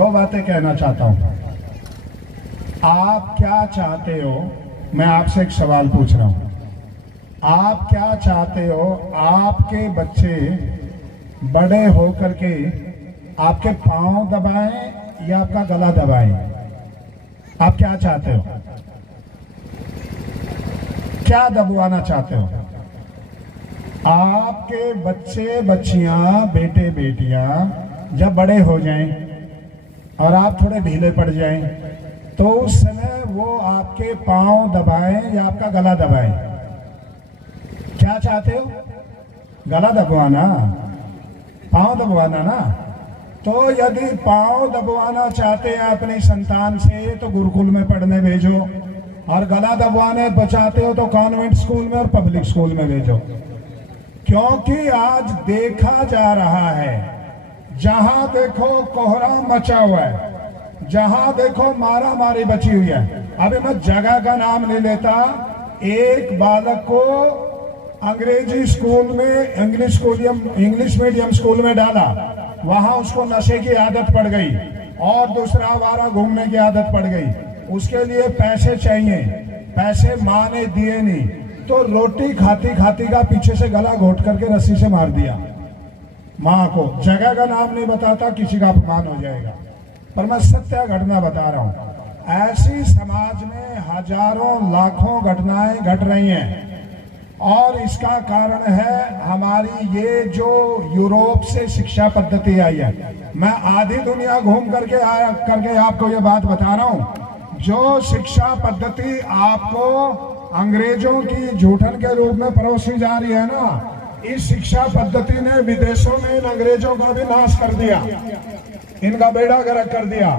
दो बातें कहना चाहता हूं। आप क्या चाहते हो? मैं आपसे एक सवाल पूछ रहा हूं। आप क्या चाहते हो? आपके बच्चे बड़े होकर के आपके पांव दबाएं या आपका गला दबाएं? आप क्या चाहते हो? क्या दबवाना चाहते हो? आपके बच्चे बच्चियां, बेटे बेटियां जब बड़े हो जाएं और आप थोड़े ढीले पड़ जाएं तो उस समय वो आपके पांव दबाएं या आपका गला दबाएं? क्या चाहते हो? गला दबवाना, पांव दबवाना ना? तो यदि पांव दबवाना चाहते हैं अपनी संतान से तो गुरुकुल में पढ़ने भेजो, और गला दबवाने बचाते हो तो कॉन्वेंट स्कूल में और पब्लिक स्कूल में भेजो। क्योंकि आज देखा जा रहा है, जहां देखो कोहराम मचा हुआ है, जहां देखो मारा मारी बची हुई है। अभी मैं जगह का नाम नहीं लेता। एक बालक को अंग्रेजी स्कूल में, इंग्लिश मीडियम स्कूल में डाला, वहां उसको नशे की आदत पड़ गई और दूसरा आवारा घूमने की आदत पड़ गई। उसके लिए पैसे चाहिए, पैसे माँ ने दिए नहीं तो रोटी खाती खाती का पीछे से गला घोट करके रस्सी से मार दिया माँ को। जगह का नाम नहीं बताता, किसी का अपमान हो जाएगा, पर मैं सत्य घटना बता रहा हूं। ऐसी समाज में हजारों लाखों घटनाएं घट रही हैं और इसका कारण है हमारी ये जो यूरोप से शिक्षा पद्धति आई है। मैं आधी दुनिया घूम करके आपको ये बात बता रहा हूं। जो शिक्षा पद्धति आपको अंग्रेजों की जूठन के रूप में परोसी जा रही है ना, इस शिक्षा पद्धति ने विदेशों में इन अंग्रेजों का भी नाश कर दिया, इनका बेड़ा गर्क कर दिया।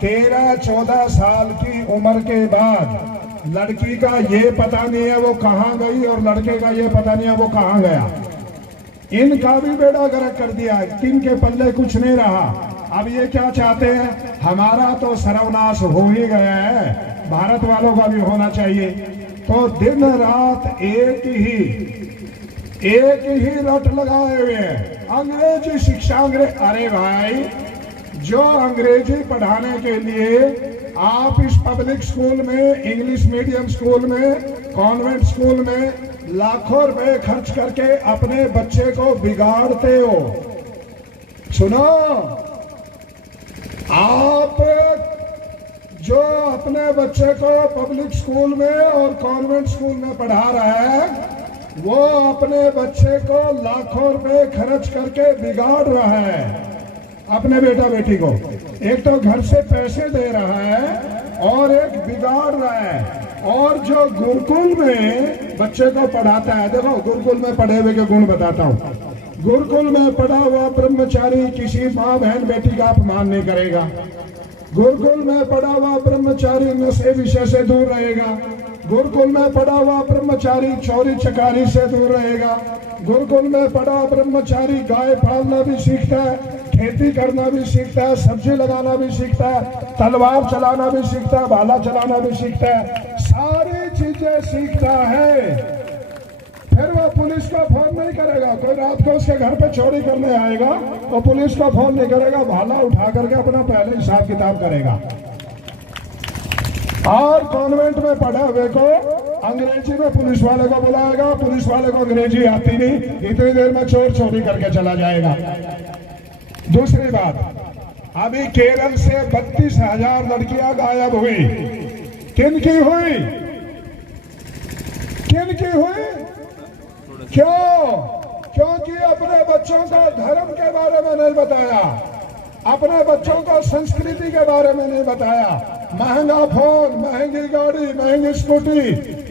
13-14 साल की उम्र के बाद लड़की का ये पता नहीं है वो कहां गई और लड़के का ये पता नहीं है वो कहां गया। इनका भी बेड़ा गर्क कर दिया, इनके पल्ले कुछ नहीं रहा। अब ये क्या चाहते हैं? हमारा तो सर्वनाश हो ही गया है, भारत वालों का भी होना चाहिए। तो दिन रात एक ही रट लगाए हुए हैं, अंग्रेजी शिक्षा। अरे भाई, जो अंग्रेजी पढ़ाने के लिए आप इस पब्लिक स्कूल में, इंग्लिश मीडियम स्कूल में, कॉन्वेंट स्कूल में लाखों रुपए खर्च करके अपने बच्चे को बिगाड़ते हो। सुनो, आप जो अपने बच्चे को पब्लिक स्कूल में और कॉन्वेंट स्कूल में पढ़ा रहा है, वो अपने बच्चे को लाखों रुपए खर्च करके बिगाड़ रहा है अपने बेटा बेटी को। एक तो घर से पैसे दे रहा है और एक बिगाड़ रहा है। और जो गुरुकुल में बच्चे को पढ़ाता है, देखो गुरुकुल में पढ़े हुए के गुण बताता हूँ। गुरुकुल में पढ़ा हुआ ब्रह्मचारी किसी माँ बहन बेटी का अपमान नहीं करेगा। गुरुकुल में पढ़ा हुआ ब्रह्मचारी नशे विषय से दूर रहेगा। गुरुकुल में पढ़ा हुआ ब्रह्मचारी चोरी चकारी से दूर रहेगा। गुरुकुल में पढ़ा ब्रह्मचारी गाय पालना भी सीखता है, खेती करना भी सीखता है, सब्जी लगाना भी सीखता है, तलवार चलाना भी सीखता है, भाला चलाना भी सीखता है, सारी चीजें सीखता है। फिर वो पुलिस को फोन नहीं करेगा। कोई रात को उसके घर पे चोरी करने आएगा तो पुलिस को फोन नहीं करेगा, भाला उठा करके अपना पहले हिसाब किताब करेगा। और कॉन्वेंट में पढ़े हुए को अंग्रेजी में पुलिस वाले को बुलाएगा, पुलिस वाले को अंग्रेजी आती नहीं, इतनी देर में चोर चोरी करके चला जाएगा। दूसरी बात, अभी केरल से 32,000 लड़कियां गायब हुई। किन की हुई? किन की हुई? क्यों? क्योंकि अपने बच्चों को धर्म के बारे में नहीं बताया, अपने बच्चों को संस्कृति के बारे में नहीं बताया। महंगा फोन, महंगी गाड़ी, महंगी स्कूटी,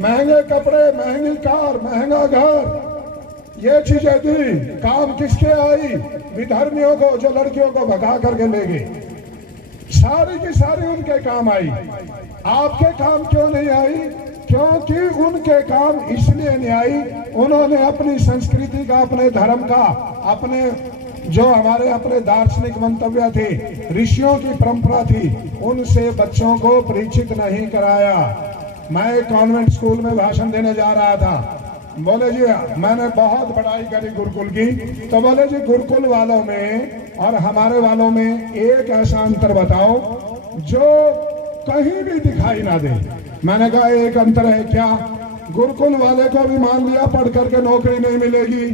महंगे कपड़े, महंगी कार, महंगा घर, ये चीजें दी। काम किसके आई? विधर्मियों को, जो लड़कियों को भगा करके ले गए। सारी की सारी उनके काम आई। आपके काम क्यों नहीं आई? क्योंकि उनके काम इसलिए नहीं आई, उन्होंने अपनी संस्कृति का, अपने धर्म का, अपने जो हमारे अपने दार्शनिक मंतव्य थे, ऋषियों की परंपरा थी, उनसे बच्चों को परिचित नहीं कराया। मैं कॉन्वेंट स्कूल में भाषण देने जा रहा था। बोले जी मैंने बहुत पढ़ाई करी गुरुकुल की, तो बोले जी गुरुकुल वालों में और हमारे वालों में एक ऐसा अंतर बताओ जो कहीं भी दिखाई ना दे। मैंने कहा एक अंतर है क्या? गुरुकुल वाले को भी मान लिया पढ़ करके नौकरी नहीं मिलेगी,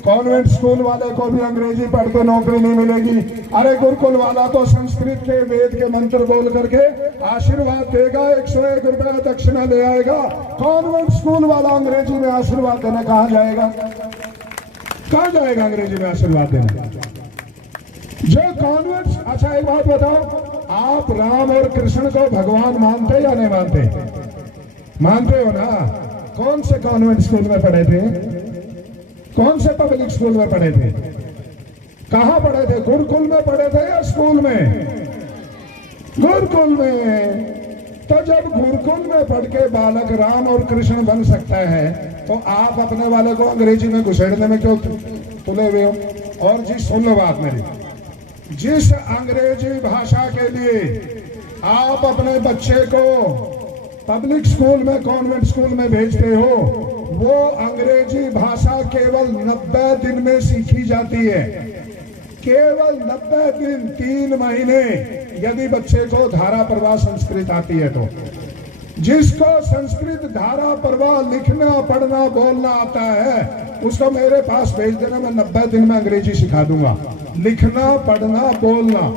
कॉन्वेंट स्कूल वाले को भी अंग्रेजी पढ़ के नौकरी नहीं मिलेगी। अरे गुरुकुल वाला तो संस्कृत के वेद के मंत्र बोल करके आशीर्वाद देगा, 101 रुपया दक्षिणा ले आएगा। कॉन्वेंट स्कूल वाला अंग्रेजी में आशीर्वाद देने कहाँ जाएगा? कहाँ जाएगा अंग्रेजी में आशीर्वाद देने? जो कॉन्वेंट, अच्छा एक बात बताओ, आप राम और कृष्ण को भगवान मानते या नहीं मानते? मानते हो ना? कौन से कॉन्वेंट स्कूल में पढ़े थे? कौन से पब्लिक स्कूल में पढ़े थे? कहां पढ़े थे? गुरुकुल में पढ़े थे या स्कूल में? गुरुकुल में। तो जब गुरुकुल में पढ़ के बालक राम और कृष्ण बन सकता है तो आप अपने वाले को अंग्रेजी में घुसेड़ने में क्यों तुले हुए हो? और जी सुन लो बात मेरी, जिस अंग्रेजी भाषा के लिए आप अपने बच्चे को पब्लिक स्कूल में, कॉन्वेंट स्कूल में भेजते हो, वो अंग्रेजी भाषा केवल 90 दिन में सीखी जाती है। केवल 90 दिन, 3 महीने यदि बच्चे को धारा प्रवाह संस्कृत आती है तो। जिसको संस्कृत धारा प्रवाह लिखना पढ़ना बोलना आता है उसको मेरे पास भेज देना, मैं 90 दिन में अंग्रेजी सिखा दूंगा। लिखना पढ़ना बोलना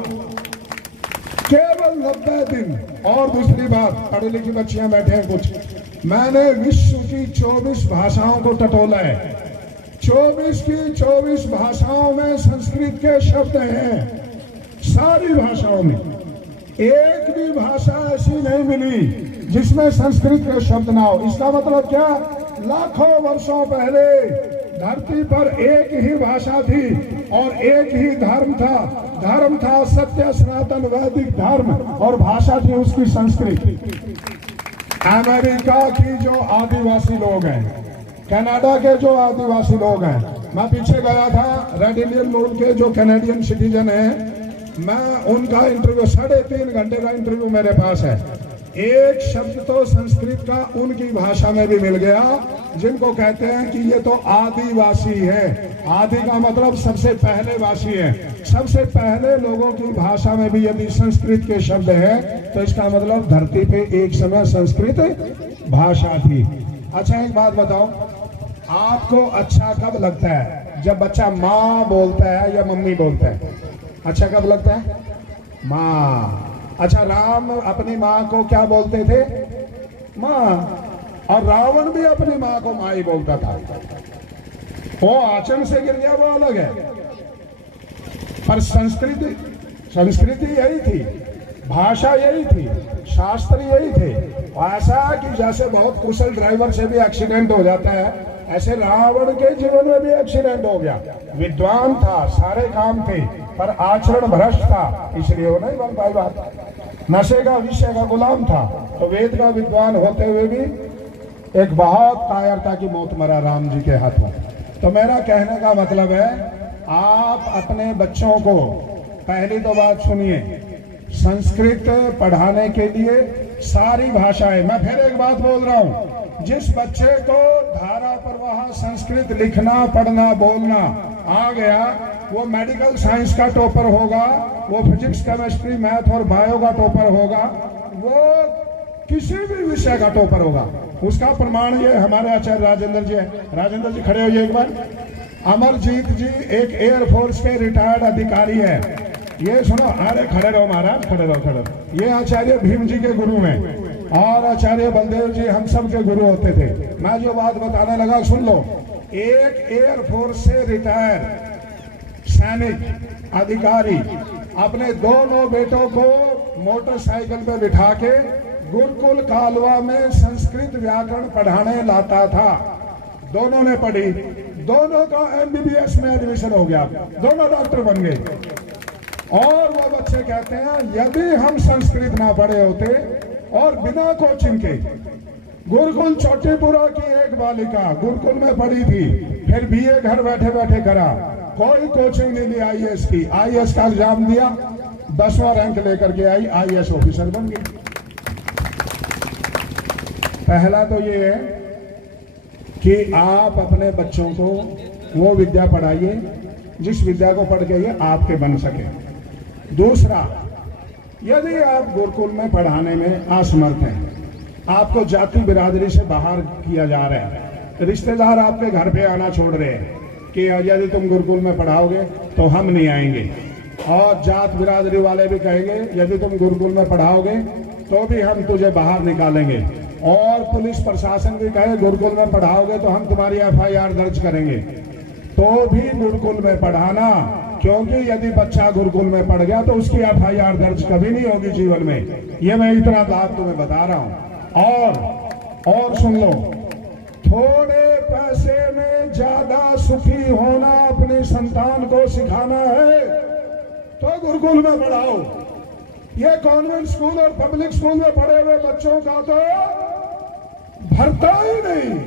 केवल 90 दिन। और दूसरी बात, पढ़ी लिखी बच्चियां बैठे हैं कुछ, मैंने विश्व की 24 भाषाओं को टटोला है। 24 की 24 भाषाओं में संस्कृत के शब्द हैं, सारी भाषाओं में। एक भी भाषा ऐसी नहीं मिली जिसमें संस्कृत के शब्द ना हो। इसका मतलब क्या? लाखों वर्षों पहले धरती पर एक ही भाषा थी और एक ही धर्म था। धर्म था सत्य सनातन वैदिक धर्म और भाषा थी उसकी संस्कृत। अमेरिका की जो आदिवासी लोग हैं, कनाडा के जो आदिवासी लोग हैं, मैं पीछे गया था, रेड इंडियन मूल के जो कैनेडियन सिटीजन हैं, मैं उनका इंटरव्यू, 3.5 घंटे का इंटरव्यू मेरे पास है। एक शब्द तो संस्कृत का उनकी भाषा में भी मिल गया, जिनको कहते हैं कि ये तो आदिवासी है। आदि का मतलब सबसे पहले वासी है। सबसे पहले लोगों की भाषा में भी यदि संस्कृत के शब्द है तो इसका मतलब धरती पे एक समय संस्कृत भाषा थी। अच्छा एक बात बताओ, आपको अच्छा कब लगता है? जब बच्चा माँ बोलता है या मम्मी बोलता है? अच्छा कब लगता है? माँ। अच्छा राम अपनी माँ को क्या बोलते थे? माँ। और रावण भी अपनी माँ को माँ ही बोलता था। वो आचरण से गिर गया, वो अलग है, पर संस्कृति यही थी, भाषा यही थी, शास्त्र यही थे। ऐसा कि जैसे बहुत कुशल ड्राइवर से भी एक्सीडेंट हो जाता है, ऐसे रावण के जीवन में भी एक्सीडेंट हो गया। विद्वान था, सारे काम थे, पर आचरण भ्रष्ट था, इसलिए वो नहीं बन पाई बात। नशे का विषय का गुलाम था, तो वेद का विद्वान होते हुए भी एक बहुत कायरता की मौत मरा राम जी के हाथों। तो मेरा कहने का मतलब है, आप अपने बच्चों को, पहली तो बात सुनिए, संस्कृत पढ़ाने के लिए सारी भाषाएं, मैं फिर एक बात बोल रहा हूं, जिस बच्चे को धारा प्रवाह संस्कृत लिखना पढ़ना बोलना आ गया, वो मेडिकल साइंस का टॉपर होगा, वो फिजिक्स केमिस्ट्री मैथ और बायो का टॉपर होगा, वो किसी भी विषय का टॉपर होगा। उसका प्रमाण ये हमारे आचार्य राजेंद्र जी है। राजेंद्र जी खड़े होइए एक बार। अमरजीत जी एक एयरफोर्स के रिटायर्ड अधिकारी है। ये सुनो, अरे खड़े रहो महाराज, खड़े रहो। ये आचार्य भीम जी के गुरु हैं और आचार्य बलदेव जी हम सब के गुरु होते थे। मैं जो बात बताने लगा सुन लो। एक एयरफोर्स से रिटायर सैनिक अधिकारी अपने दोनों बेटों को मोटरसाइकिल पे बिठा के गुरुकुल कालवा में संस्कृत व्याकरण पढ़ाने लाता था। दोनों ने पढ़ी, दोनों का MBBS में एडमिशन हो गया, दोनों डॉक्टर बन गए। और वो बच्चे कहते हैं यदि हम संस्कृत ना पढ़े होते और बिना कोचिंग के, गुरुकुल चोटीपुरा की एक बालिका गुरुकुल में पढ़ी थी, फिर BA घर बैठे बैठे करा, कोई कोचिंग नहीं ली IAS की। IAS का एग्जाम दिया, 10वां रैंक लेकर के आई, IAS ऑफिसर बन गई। पहला तो ये है कि आप अपने बच्चों को वो विद्या पढ़ाइए जिस विद्या को पढ़ के ये आपके बन सके। दूसरा, यदि आप गुरुकुल में पढ़ाने में असमर्थ हैं, आपको जाति बिरादरी से बाहर किया जा रहा है, रिश्तेदार आपके घर पे आना छोड़ रहे हैं कि यदि तुम गुरुकुल में पढ़ाओगे तो हम नहीं आएंगे, और जात बिरादरी वाले भी कहेंगे यदि तुम गुरुकुल में पढ़ाओगे तो भी हम तुझे बाहर निकालेंगे, और पुलिस प्रशासन भी कहे गुरुकुल में पढ़ाओगे तो हम तुम्हारी FIR दर्ज करेंगे, तो भी गुरुकुल में पढ़ाना, क्योंकि यदि बच्चा गुरुकुल में पढ़ गया तो उसकी FIR दर्ज कभी नहीं होगी जीवन में। ये मैं इतना बात तुम्हें बता रहा हूं। और सुन लो, थोड़े पैसे में ज्यादा सुखी होना अपनी संतान को सिखाना है तो गुरुकुल में पढ़ाओ। ये कॉन्वेंट स्कूल और पब्लिक स्कूल में पढ़े हुए बच्चों का तो भरता ही नहीं।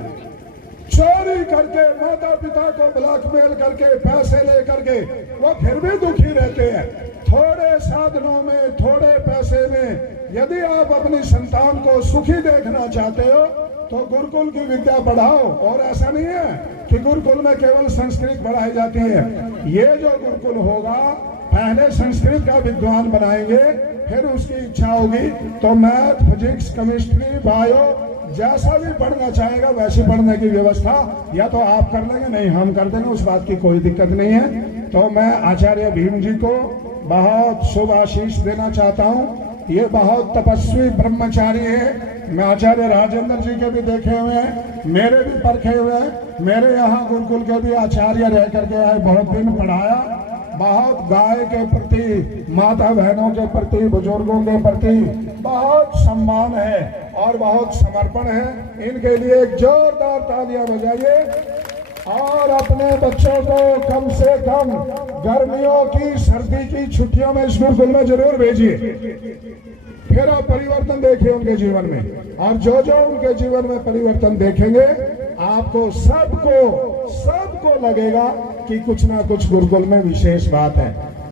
चोरी करके, माता पिता को ब्लैकमेल करके, पैसे लेकर के वो फिर भी दुखी रहते हैं। थोड़े साधनों में, थोड़े पैसे में यदि आप अपनी संतान को सुखी देखना चाहते हो तो गुरुकुल की विद्या पढ़ाओ। और ऐसा नहीं है कि गुरुकुल में केवल संस्कृत पढ़ाई जाती है। ये जो गुरुकुल होगा, पहले संस्कृत का विद्वान बनाएंगे, फिर उसकी इच्छा होगी तो मैथ, फिजिक्स, केमिस्ट्री, बायो जैसा भी पढ़ना चाहेगा वैसे पढ़ने की व्यवस्था या तो आप कर लेंगे, नहीं हम कर देंगे, उस बात की कोई दिक्कत नहीं है। तो मैं आचार्य भीम जी को बहुत शुभ आशीष देना चाहता हूँ। ये बहुत तपस्वी ब्रह्मचारी है। मैं आचार्य राजेंद्र जी के भी देखे हुए हैं, मेरे भी परखे हुए हैं। मेरे यहाँ गुरुकुल के भी आचार्य रह करके आए, बहुत दिन पढ़ाया। बहुत गाय के प्रति, माता बहनों के प्रति, बुजुर्गों के प्रति बहुत सम्मान है और बहुत समर्पण है। इनके लिए एक जोरदार तालियां बजाइए। और अपने बच्चों को कम से कम गर्मियों की, सर्दी की छुट्टियों में इस गुरुकुल में जरूर भेजिए, फिर आप परिवर्तन देखिए उनके जीवन में। और जो जो उनके जीवन में परिवर्तन देखेंगे, आपको सबको लगेगा कि कुछ ना कुछ गुरुकुल में विशेष बात है।